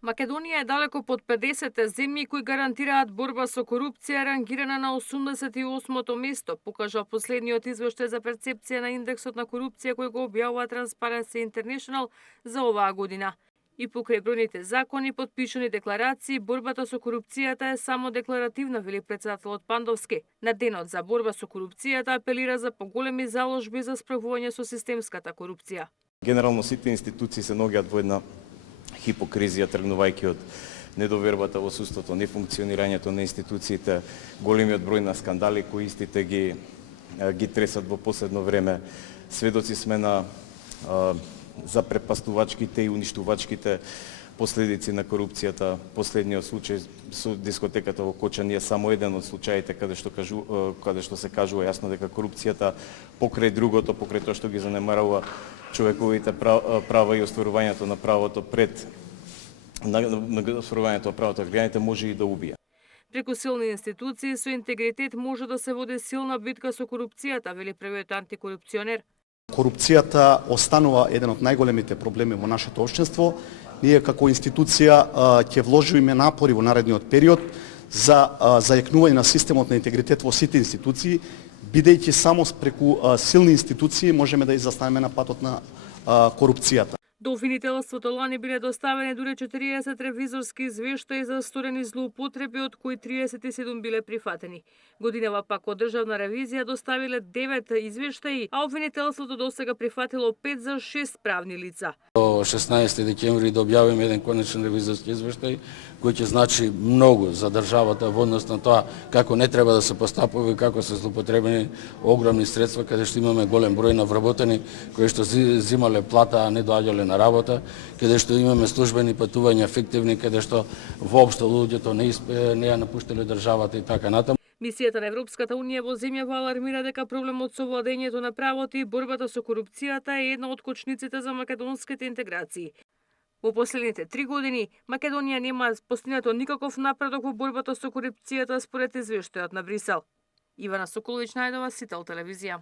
Македонија е далеко под 50 земји кои гарантираат борба со корупција, рангирана на 88-то место, покажа последниот извештај за перцепција на индексот на корупција кој го објавува Transparency International за оваа година. И покрај бројните закони, потпишани декларации, борбата со корупцијата е само декларативна, вели претседателот Пандовски. На денот за борба со корупцијата апелира за поголеми заложби за справување со системската корупција. Генерално сите институции се наоѓаат во една хипокризија, тргнувајќи од недовербата во судството, нефункционирањето на институциите, големиот број на скандали кои истите ги тресат во последно време. Сведоци сме на запрепастувачките и уништувачките последици на корупцијата. Последниот случај со дискотеката во Кочани е само еден од случаите каде што се кажува јасно дека корупцијата покрај другото, покрај тоа што ги занемарува човековите права и остварувањето на правото пред остварувањето на правото на граѓаните може и да убие. Преку силни институции со интегритет може да се води силна битка со корупцијата, вели првиот антикорупционер. Корупцијата останува еден од најголемите проблеми во нашето општество. Ние како институција ќе вложиме напори во наредниот период за зајакнување на системот на интегритет во сите институции, бидејќи само преку силни институции можеме да изостанеме на патот на корупцијата. До обвинителството лани биле доставени дури 40 ревизорски извештаи за сторени злоупотреби, од кои 37 биле прифатени. Годинава пак од државна ревизија доставиле 9 извештаи, а обвинителството досега прифатило 5 за 6 правни лица. До 16 декември да објавиме еден конечен ревизорски извештај, кој ќе значи многу за државата во однос на тоа како не треба да се постапува и како се злоупотребени огромни средства, каде што имаме голем број на вработени кои што земале плата, а не доаѓале на работа, каде што имаме службени патувања фиктивни, каде што воопшто луѓето не ја напуштале државата и така натаму. Мисијата на Европската унија во земјава алармира дека проблемот со владењето на правото и борбата со корупцијата е една од кочниците за македонските интеграции. Во последните 3 години Македонија нема постигнато никаков напредок во борбата со корупцијата според извештајот на Брисел. Ивана Соколович Најдова, Сител телевизија.